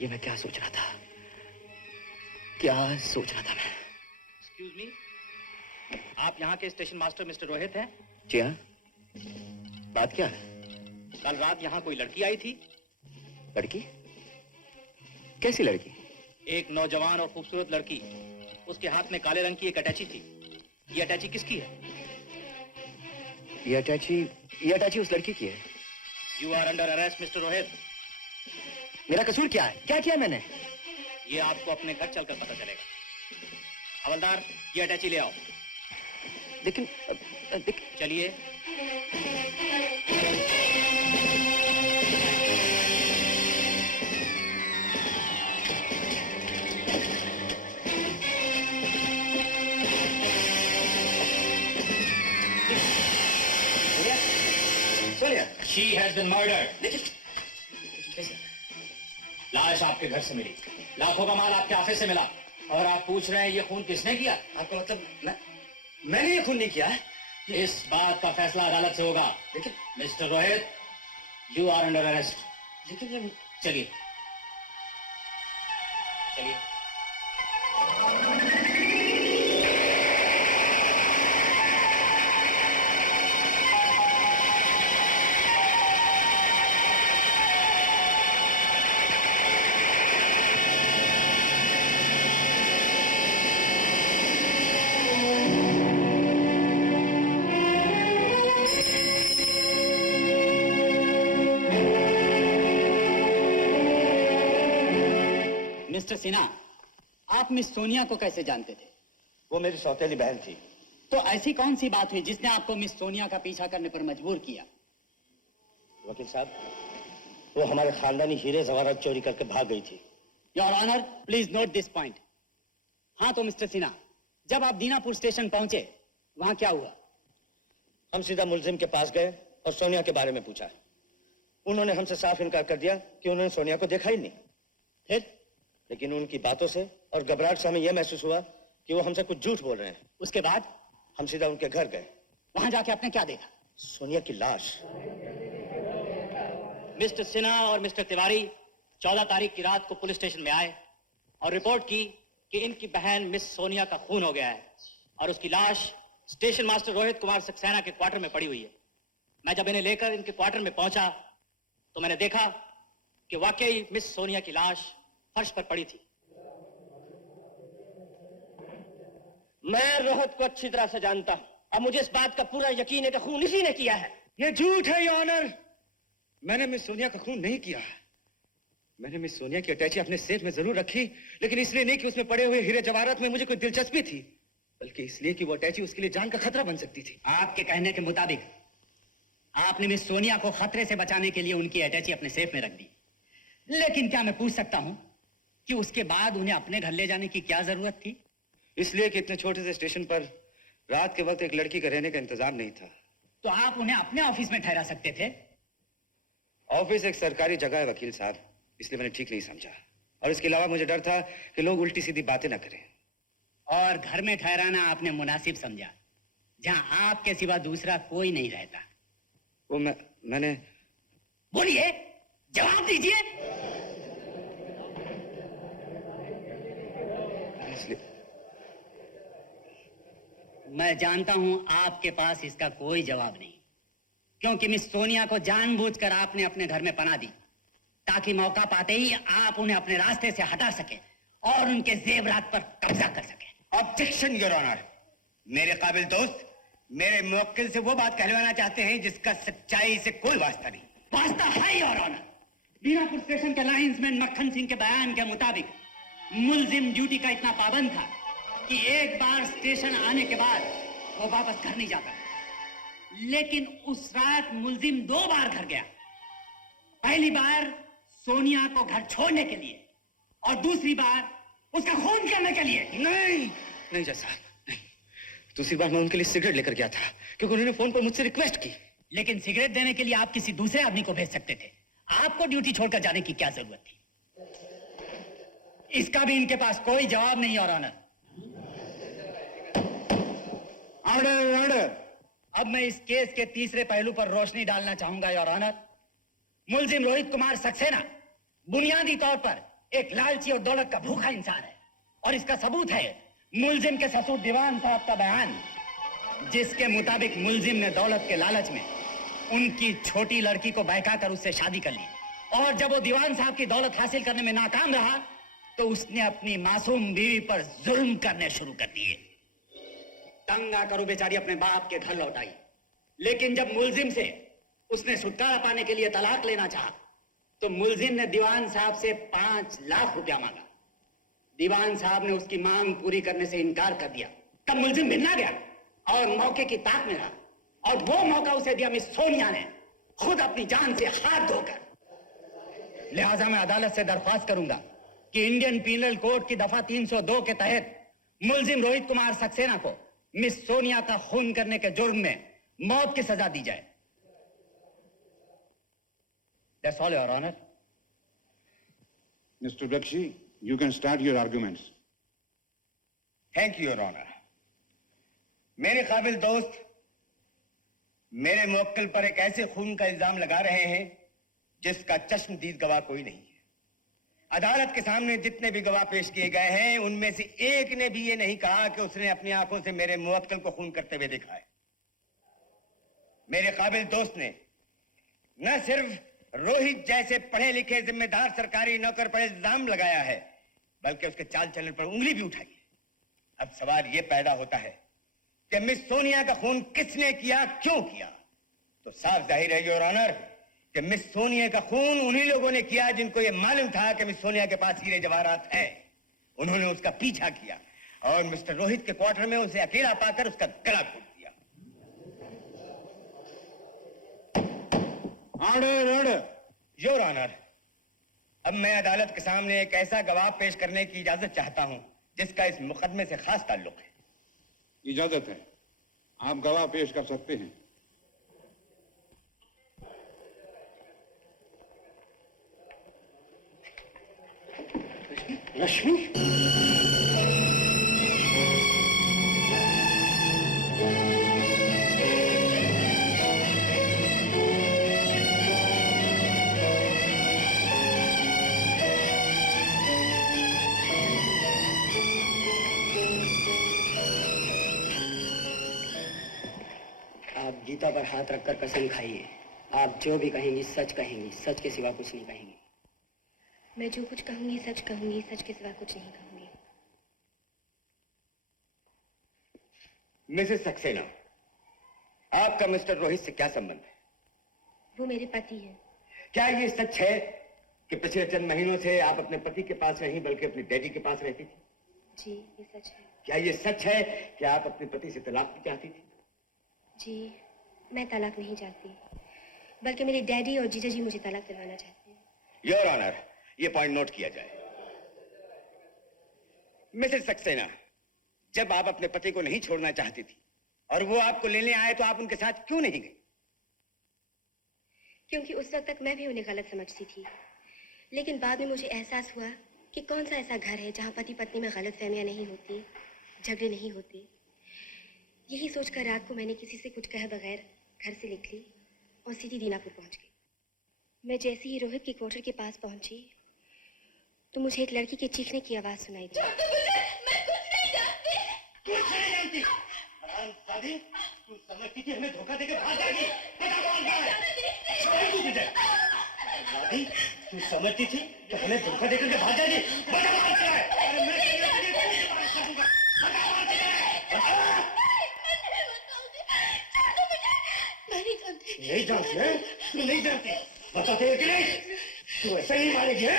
ये मैं क्या सोच रहा था? क्या सोच रहा था मैं? एक्सक्यूज मी, आप यहाँ के स्टेशन मास्टर मिस्टर रोहित हैं? जी हाँ। बात क्या है? कल रात यहाँ कोई लड़की आई थी। लड़की? कैसी लड़की? एक नौजवान और खूबसूरत लड़की। उसके हाथ में काले रंग की एक अटैची थी। ये अटैची किसकी है? ये अटैची उस लड़की की है। You are under arrest mister Rohit. मेरा कसूर क्या है? क्या किया मैंने? ये आपको अपने घर चलकर पता चलेगा। हवलदार, ये अटैची ले आओ। लेकिन चलिए। Sonia, She has been murdered. लाश आपके घर से मिली, लाखों का माल आपके ऑफिस से मिला, और आप पूछ रहे हैं ये खून किसने किया? आपका मतलब मैंने ये खून नहीं किया है? इस बात का फैसला अदालत से होगा। लेकिन mister Rohit, you are under arrest. लेकिन ये चलिए चलिए। मिस्टर सिन्हा, आप मिस सोनिया को कैसे जानते थे? वो मेरी सौतेली बहन थी। तो ऐसी कौन सी बात हुई जिसने आपको मिस सोनिया का पीछा करने पर मजबूर किया? वकील साहब, वो हमारे खानदानी हीरे जवाहरात चोरी करके भाग गई थी। Your honour, please note this point. हाँ तो मिस्टर सिन्हा, जब आप दीनापुर स्टेशन पहुंचे, वहां क्या हुआ? हम सीधा मुलजिम के पास गए और सोनिया के बारे में पूछा। उन्होंने हमसे साफ इनकार कर दिया कि उन्होंने सोनिया को देखा ही नहीं। फिर? लेकिन उनकी बातों से और घबराहट से हमें यह महसूस हुआ कि वो हमसे कुछ झूठ बोल रहे हैं। उसके बाद? हम सीधा उनके घर गए। वहां जाके आपने क्या देखा? सोनिया की लाश। मिस्टर सिन्हा और मिस्टर तिवारी 14 तारीख की रात को पुलिस स्टेशन में आए और रिपोर्ट की कि इनकी बहन मिस सोनिया का खून हो गया है और उसकी लाश स्टेशन मास्टर रोहित कुमार सक्सेना के क्वार्टर में पड़ी हुई है। मैं जब इन्हें लेकर इनके क्वार्टर में पहुंचा तो मैंने देखा कि वाकई मिस सोनिया की लाश फर्श पर पड़ी थी। मैं रोहित को अच्छी तरह से जानता हूं और मुझे इस बात का पूरा यकीन है कि खून इसी ने किया है। ये झूठ है योर ऑनर। मैंने मिस सोनिया का खून नहीं किया। मैंने मिस सोनिया की अटैची अपने सेफ में जरूर रखी, लेकिन इसलिए नहीं कि उसमें पड़े हुए हीरे जवाहरात में मुझे कोई दिलचस्पी थी, बल्कि इसलिए कि वो अटैची उसके लिए जान का खतरा बन सकती थी। आपके कहने के मुताबिक आपने मिस सोनिया को खतरे से बचाने के लिए उनकी अटैची अपने सेफ में रख दी, लेकिन क्या मैं पूछ सकता हूं कि उसके बाद उन्हें अपने घर ले जाने की क्या जरूरत थी? इसलिए कि इतने छोटे से स्टेशन पर रात के वक्त एक लड़की का रहने का इंतजाम नहीं था। तो आप उन्हें अपने ऑफिस में ठहरा सकते थे। ऑफिस एक सरकारी जगह है वकील साहब, इसलिए मैंने ठीक नहीं समझा। और इसके अलावा मुझे डर था कि लोग उल्टी सीधी बातें ना करें। और घर में ठहराना आपने मुनासिब समझा, जहां आपके सिवा दूसरा कोई नहीं रहता। वो मैंने बोलिए, जवाब दीजिए। मैं जानता हूं आपके पास इसका कोई जवाब नहीं, क्योंकि मिस सोनिया को जानबूझकर आपने अपने घर में पनाह दी ताकि मौका पाते ही आप उन्हें अपने रास्ते से हटा सके और उनके जेवरात पर कब्जा कर सके। Objection your honour. मेरे काबिल दोस्त मेरे मुवक्किल से वो बात कहलवाना चाहते हैं जिसका सच्चाई से कोई वास्ता नहीं। वास्ता है योर ऑनर। बीनापुर स्टेशन के लाइंसमैन मक्खन सिंह के बयान के मुताबिक मुल्जिम ड्यूटी का इतना पाबंद था कि एक बार स्टेशन आने के बाद वो वापस घर नहीं जाता, लेकिन उस रात मुल्जिम 2 बार घर गया। पहली बार सोनिया को घर छोड़ने के लिए और दूसरी बार उसका खून करने के लिए। नहीं जैसा नहीं। दूसरी बार मैं उनके लिए सिगरेट लेकर गया था, क्योंकि उन्होंने फोन पर मुझसे रिक्वेस्ट की। लेकिन सिगरेट देने के लिए आप किसी दूसरे आदमी को भेज सकते थे। आपको ड्यूटी छोड़कर जाने की क्या जरूरत थी? इसका भी इनके पास कोई जवाब नहीं और ऑनर। ऑर्डर। अब मैं इस केस के तीसरे पहलू पर रोशनी डालना चाहूंगा योर ऑनर। मुल्जिम रोहित कुमार सक्सेना बुनियादी तौर पर एक लालची और दौलत का भूखा इंसान है, और इसका सबूत है मुल्जिम के ससुर दीवान साहब का बयान, जिसके मुताबिक मुल्जिम ने दौलत के लालच में उनकी छोटी लड़की को बहकाकर उससे शादी कर ली, और जब वो दीवान साहब की दौलत हासिल करने में नाकाम रहा तो उसने अपनी मासूम बीवी पर जुल्म करने शुरू कर दिए। तंग आकर वो बेचारी अपने बाप के घर लौट आई, लेकिन जब मुल्जिम से उसने छुटकारा पाने के लिए तलाक लेना चाहा तो मुल्जिम ने दीवान साहब से 5 लाख रुपया मांगा। दीवान साहब ने उसकी मांग पूरी करने से इनकार कर दिया। तब मुल्जिम भिन्ना गया और मौके की ताक में रहा, और वो मौका उसे दिया मिस सोनिया ने खुद अपनी जान से हाथ धोकर। लिहाजा मैं अदालत से दरख्वास्त करूंगा कि इंडियन पीनल कोड की दफा 302 के तहत मुल्जिम रोहित कुमार सक्सेना को मिस सोनिया का खून करने के जुर्म में मौत की सजा दी जाए। That's all, Your Honor. Mr. Bakshi, you can start your arguments. Thank you your honour. मेरे काबिल दोस्त मेरे मुवक्किल पर एक ऐसे खून का इल्जाम लगा रहे हैं जिसका चश्मदीद गवाह कोई नहीं है। अदालत के सामने जितने भी गवाह पेश किए गए हैं उनमें से एक ने भी ये नहीं कहा कि उसने अपनी आंखों से मेरे मुवक्किल को खून करते हुए देखा है। मेरे काबिल दोस्त ने न सिर्फ रोहित जैसे पढ़े लिखे जिम्मेदार सरकारी नौकर पर इल्जाम लगाया है, बल्कि उसके चाल चलन पर उंगली भी उठाई है। अब सवाल यह पैदा होता है कि मिस सोनिया का खून किसने किया, क्यों किया? तो साफ जाहिर है योर ऑनर कि मिस सोनिया का खून उन्हीं लोगों ने किया जिनको यह मालूम था कि मिस सोनिया के पास हीरे जवाहरात हैं। उन्होंने उसका पीछा किया और मिस्टर रोहित के क्वार्टर में उसे अकेला पाकर उसका गला घोट दिया। ऑर्डर। योर ऑनर, अब मैं अदालत के सामने एक ऐसा गवाह पेश करने की इजाजत चाहता हूं जिसका इस मुकदमे से खास ताल्लुक है। इजाजत है, आप गवाह पेश कर सकते हैं। रश्मि, आप गीता पर हाथ रखकर कसम खाइए, आप जो भी कहेंगी सच कहेंगी, सच के सिवा कुछ नहीं कहेंगी। मैं जो कुछ कहूंगी सच कहूंगी, सच के सिवा कुछ नहीं कहूंगी। मिसेस सक्सेना, आपका मिस्टर रोहित से क्या संबंध है? वो मेरे पति हैं। क्या ये सच है कि पिछले चंद महीनों से आप अपने पति के पास नहीं बल्कि अपने डैडी के पास रहती थी? जी ये सच है। क्या ये सच है कि आप अपने पति से तलाक भी चाहती थी? जी मैं तलाक नहीं चाहती, बल्कि मेरे डैडी और जीजा जी मुझे तलाक दिलवाना चाहते हैं। योर ऑनर, ये पॉइंट नोट किया जाए। मिसेस सक्सेना, जब आप अपने पति को नहीं छोड़ना चाहती थी और वो आपको लेने आए तो आप उनके साथ क्यों नहीं गई? क्योंकि उस वक्त तक मैं भी उन्हें गलत समझती थी, लेकिन बाद में मुझे एहसास हुआ कि कौन सा ऐसा घर है जहाँ पति पत्नी में गलतफहमियां नहीं होती, झगड़े नहीं होते। यही सोचकर रात को मैंने किसी से कुछ कहे बगैर घर से निकली और सीधी दीनापुर पहुंच गई। मैं जैसे ही रोहित के क्वार्टर के पास पहुंची तो मुझे एक लड़की के चीखने की आवाज सुनाई दी। तू समझती थी हमें धोखा देकर भाग जाएगी? पता कौन है? छोड़ तुझे। राधी, तू समझती थी कि हमें धोखा देकर के भाग जाएगी? बता कौन है? अरे मैं तेरी बात करूंगा। बता कौन है? नहीं जानती है? तू नहीं जानती? बताते हैं कि नहीं? तू ऐसे ही मारेगी है?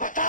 बता।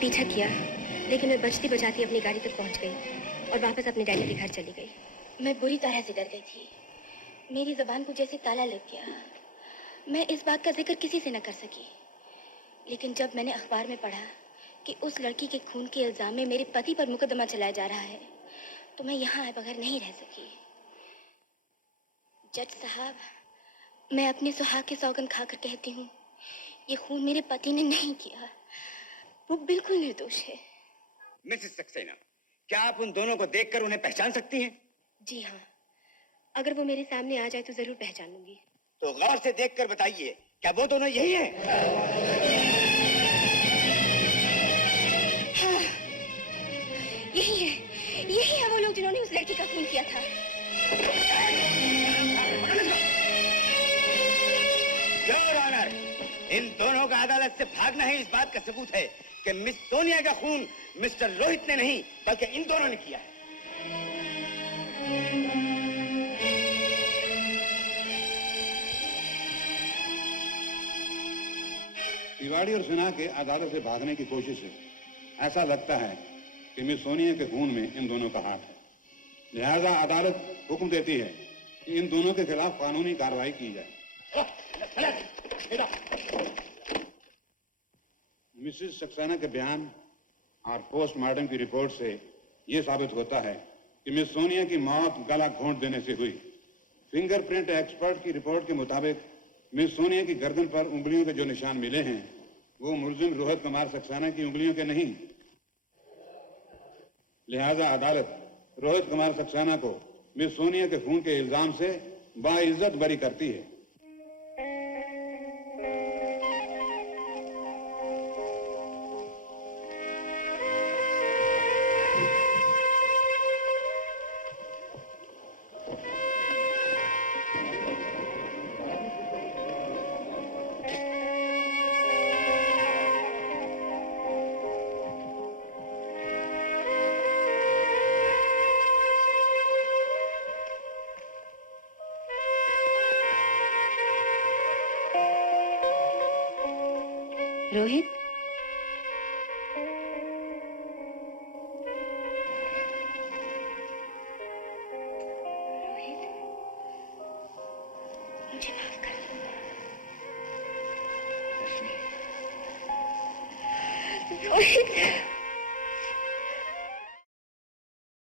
पीछा किया, लेकिन मैं बचती बचाती अपनी गाड़ी तक पहुंच गई और वापस अपने डैडी के घर चली गई। मैं बुरी तरह से डर गई थी। मेरी जबान को जैसे ताला लग गया। मैं इस बात का जिक्र किसी से न कर सकी, लेकिन जब मैंने अखबार में पढ़ा कि उस लड़की के खून के इल्जाम में मेरे पति पर मुकदमा चलाया जा रहा है, तो मैं यहाँ आए बगैर नहीं रह सकी। जज साहब, मैं अपने सुहाग की सौगंध खाकर कहती हूँ, ये खून मेरे पति ने नहीं किया, वो बिल्कुल निर्दोष है। मिसेस सक्सेना, क्या आप उन दोनों को देखकर उन्हें पहचान सकती हैं? जी हाँ, अगर वो मेरे सामने आ जाए तो जरूर पहचान लूंगी। तो गौर से देखकर बताइए, क्या वो दोनों यही हैं? हाँ, यही है वो लोग जिन्होंने उस लड़की का खून किया था। योर ऑनर, इन दोनों का अदालत से भागना ही इस बात का सबूत है कि मिस सोनिया का खून मिस्टर रोहित ने नहीं बल्कि इन दोनों ने किया है। तिवारी और सिन्हा के अदालत से भागने की कोशिश है। ऐसा लगता है कि मिस सोनिया के खून में इन दोनों का हाथ है। लिहाजा अदालत हुक्म देती है कि इन दोनों के खिलाफ कानूनी कार्रवाई की जाए। मिसेस सक्सेना के बयान और पोस्टमार्टम की रिपोर्ट से यह साबित होता है कि मिस सोनिया की मौत गला घोंट देने से हुई। फिंगरप्रिंट एक्सपर्ट की रिपोर्ट के मुताबिक मिस सोनिया की गर्दन पर उंगलियों के जो निशान मिले हैं वो मुलजिम रोहित कुमार सक्सेना की उंगलियों के नहीं। लिहाजा अदालत रोहित कुमार सक्सेना को मिस सोनिया के खून के इल्जाम से बाइज्जत बरी करती है। रोहित, मुझे माफ कर दो। रश्मि, रोहित।